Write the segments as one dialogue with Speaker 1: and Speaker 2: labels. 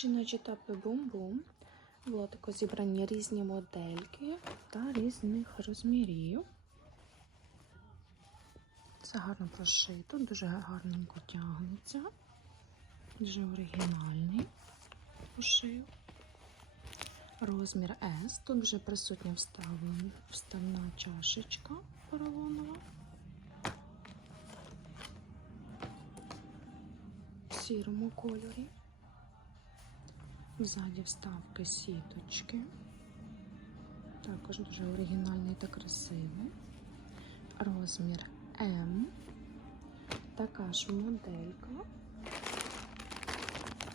Speaker 1: Жіночі топи бум-бум. В лотику зібрані різні модельки та різних розмірів. Це гарно прошито, дуже гарненько тягнеться. Дуже оригінальний пошив. Розмір S. Тут вже присутня вставлена, вставна чашечка поролонова. В сірому кольорі. Ззаді вставки сіточки. Також дуже оригінальний та красивий. Розмір М. Така ж моделька.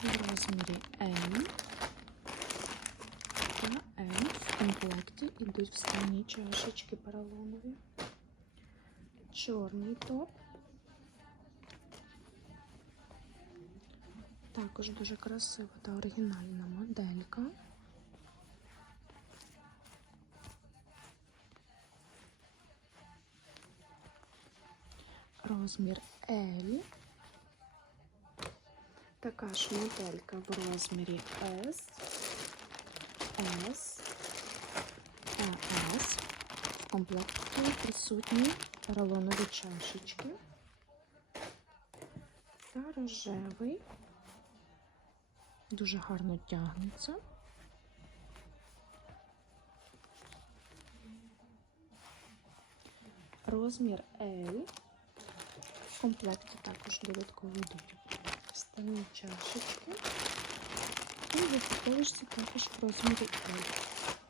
Speaker 1: В розмірі М та М. В комплекті йдуть вставні чашечки поролонові. Чорний топ. Також дуже красива та оригінальна моделька. Розмір L. Така ж моделька в розмірі S, S, ES. В комплекті присутні поролонові чашечки та рожевий. Дуже гарно тягнеться. Розмір L. В комплекті також додатково йдуть стані чашечки. І в також в розмірі L.